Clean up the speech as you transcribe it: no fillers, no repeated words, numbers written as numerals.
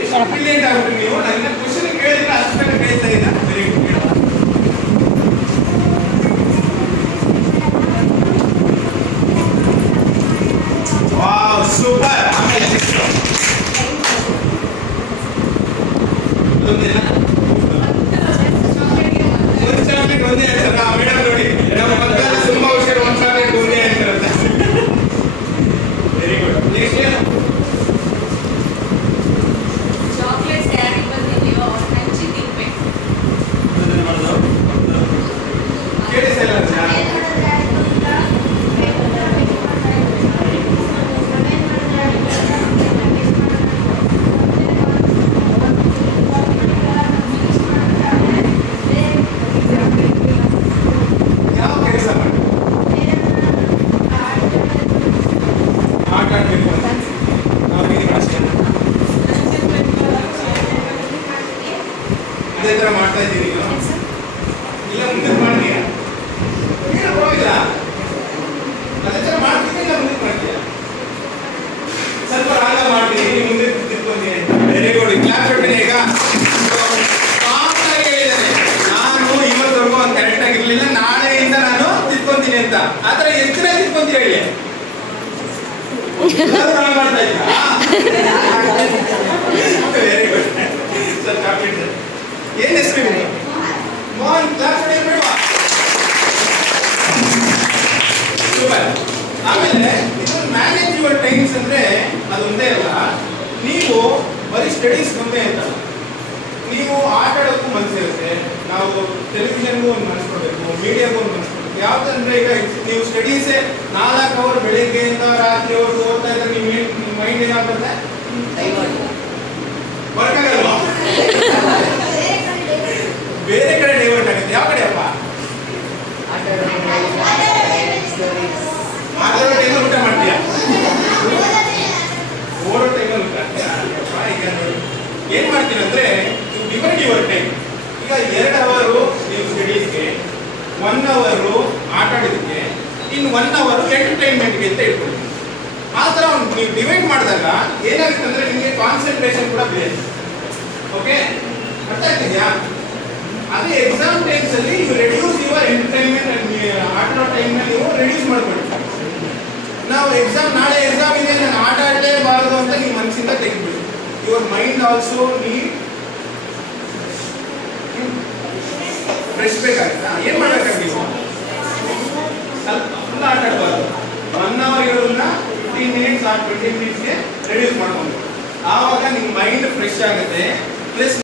ಎಷ್ಟು ಬ್ರಿಲಿಯಂಟ್ ಆಗ್ಬಿಟ್ರಿ ನೀವು. ನನ್ನ ಕ್ವಶನ್ ಕೇಳಿದ್ರೆ ಅಷ್ಟನ್ನು ಕೇಳ್ತಾ ಇಲ್ಲ. Very good. Wow super. ಆಮೇಲೆ ಒಂದು ಚಾಕ್ಲೇಟ್ ಒಂದೇ ಆನ್ಸರ್. ಮೇಡಮ್ ನೋಡಿ ನಮ್ಮ ಮಕ್ಕಳ ತುಂಬಾ ಹುಷಾರು. ಒಂದು ಚಾಕ್ಲೇಟ್ ಒಂದೇ ಆನ್ಸರ್ ಅಂತ. Very good. ನೆಕ್ಸ್ಟ್ ಏನು? ಚಾಕ್ಲೇಟ್ಸ್ ಯಾರಿಗೆ ಬಂದಿದೆಯೋ ಹಂಚಿ ತಿನ್ಬೇಕು. ಕೇಳಿ ಸರ್. ಯಾವ ಕೆಲಸ ಮಾಡಿ ಆಟ ಆಡಬೇಕು ಅಂತ ನಾವು ಅದೇ ಥರ ಮಾಡ್ತಾ ಇದ್ದೀವಿ. ಇಲ್ಲ ಮುಂದೆ ಮಾಡ್ತೀಯ ಏನು ಹೋಗಿಲ್ಲ. ಅದೇ ಥರ ಮಾಡ್ತೀನಿ. ಇಲ್ಲ ಮುಂದೆ ಮಾಡ್ತೀಯ. ಸ್ವಲ್ಪ ರಾಗ ಮಾಡ್ತೀನಿ ಮುಂದೆ ತಿಳ್ಕೊಂತೀನಿ ಅಂತ. Very good. ಕ್ಲಾಸ್ ಕೊಡ್ತೀನಿ. ಈಗ ಹೇಳಿದ್ದಾರೆ ನಾನು ಇವತ್ತವರೆಗೂ ಒಂದು ಕರೆಕ್ಟ್ ಆಗಿರ್ಲಿಲ್ಲ, ನಾಳೆಯಿಂದ ನಾನು ತಿಳ್ಕೊಂತೀನಿ ಅಂತ. ಆ ಥರ ಎಷ್ಟು ದಿನ ತಿಳ್ಕೊಂತೀವಿ ಹೇಳಿ. ಮಾಡ್ತಾ ಇದ್ದ. Very good. Sir chocolate sir ಏನ್ ಹೆಸರು ನಿಮಗೆ? ಮೋಹನ್. ಕ್ಲಾಸ್ ಬೇಡವಾ? ಸೂಪರ್. ಆಮೇಲೆ ಇದು ಮ್ಯಾನೇಜ್ ಯುವರ್ ಟೈಮ್ಸ್ ಅಂದ್ರೆ ಅದು ಒಂದೇ ಅಲ್ಲ. ನೀವು ಬರೀ ಸ್ಟಡೀಸ್ ಒಂದೇ ಅಂತ. ನೀವು ಆಟ ಆಡೋಕ್ಕೂ ಮನಸ್ಸಿರುತ್ತೆ. ನಾವು ಟೆಲಿವಿಷನ್ಗೂ ಒಂದು ಮನಸ್ಸು ಕೊಡಬೇಕು, ಮೀಡಿಯಾಗೂ ಒಂದು ಮನಸ್ಸು ಕೊಡಬೇಕು. ಯಾವ್ದಂದ್ರೆ ಈಗ ನೀವು ಸ್ಟಡೀಸೇ 4 ಅವರ್ ಬೆಳಿಗ್ಗೆಯಿಂದ ರಾತ್ರಿವರೆಗೂ ಓದ್ತಾ ಇದ್ರೆ ನಿಮ್ಮ ಮೈಂಡ್ ಏನಾಗ್ತದೆ? ವರ್ಕ್ ಆಗಲ್ವಾ? ಬೇರೆ ಕಡೆ ಡೈವರ್ಟ್ ಆಗುತ್ತೆ. ಯಾವ ಕಡೆ ಅಪ್ಪ? ಮಾತಾಡೋ ಟೈಮಲ್ಲಿ ಊಟ ಮಾಡ್ತೀಯಾ? ಓಡೋ ಟೈಮಲ್ಲಿ ಊಟ ಈಗ ಏನ್ ಮಾಡ್ತೀರ ಅಂದ್ರೆ ಡಿವೈಡ್ ಯುವರ್ ಟೈಮ್. ಈಗ 2 ಅವರು ನೀವು ಸ್ಟಡೀಸ್ಗೆ, 1 ಅವರು ಆಟ ಆಡೋದಕ್ಕೆ, ಇನ್ನು 1 ಅವರು ಎಂಟರ್ಟೈನ್ಮೆಂಟ್ಗೆ ಅಂತ ಇಟ್ಕೊಳ್ಳಿ. ಆ ಥರ ನೀವು ಡಿವೈಡ್ ಮಾಡಿದಾಗ ಏನಾಗುತ್ತೆ ಅಂದ್ರೆ ನಿಮಗೆ ಕಾನ್ಸಂಟ್ರೇಷನ್ ಕೂಡ ಬೇರೆ. ಓಕೆ, ಅರ್ಥ ಆಗ್ತಿದ್ಯಾ? ಅದೇ ಎಕ್ಸಾಮ್ ಟೈಮ್ಸ್ ಅಲ್ಲಿ you reduce your entertainment and ಆಟ ಟೈಮ್ ನೀವು ರೆಡ್ಯೂಸ್ ಮಾಡ್ಕೊಳ್ಳಿ. ನಾವು ನಾಳೆ ಎಕ್ಸಾಮ್ ಇದೆ, ನಾನು ಆಟ ಆಡಲೇಬಾರದು ಅಂತ ನೀವು ಮನಸ್ಸಿಂದ ತೆಗೆದ್ಬಿಡಿ. Your mind also need fresh ಬೇಕಾಗುತ್ತಾ? ಏನ್ ಮಾಡ್ಬೇಕಾಗಿ ನೀವು ಸ್ವಲ್ಪ ಫುಲ್ ಆಟ ಆಡಬಾರ್ದು. 1 ಅವರ್ ಇರೋದನ್ನ 15 ಮಿನಿಟ್ಸ್ ಆ 20 ಮಿನಿಟ್ಸ್ಗೆ ರೆಡ್ಯೂಸ್ ಮಾಡ್ಕೊಂಡು, ಆವಾಗ ನಿಮ್ಮ ಮೈಂಡ್ ಫ್ರೆಶ್ ಆಗುತ್ತೆ. ಪ್ಲಸ್